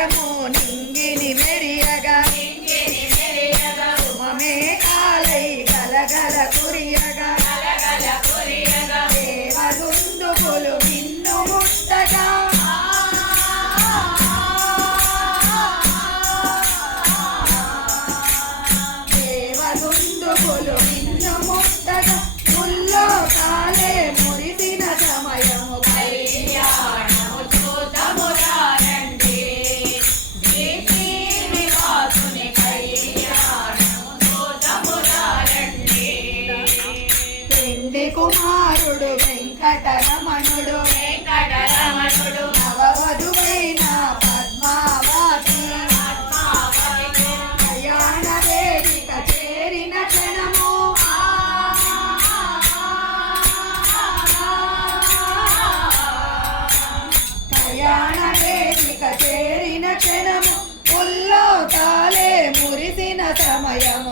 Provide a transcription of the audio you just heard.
నిత్యము నింగిని మెరియగా సుమమే కాలై గలగల కురియగా దేవదుందుకులు నిన్ను ముట్టగా దేవదుందుకులు నిన్ను ముట్టగా ముల్లో కాలే మురిసిన సమయము కళ్యాణము చూతమురారండి శ్రీనివాసుని కళ్యాణము చూతమురారండి పెండి కుమారుడు వెంకటరమణుడు నవవధువైన పద్మావతి కళ్యాణ వేదిక చేరిన క్షణము కళ్యాణ వేదిక చేరిన క్షణము ముల్లో తాలే మురిసిన సమయము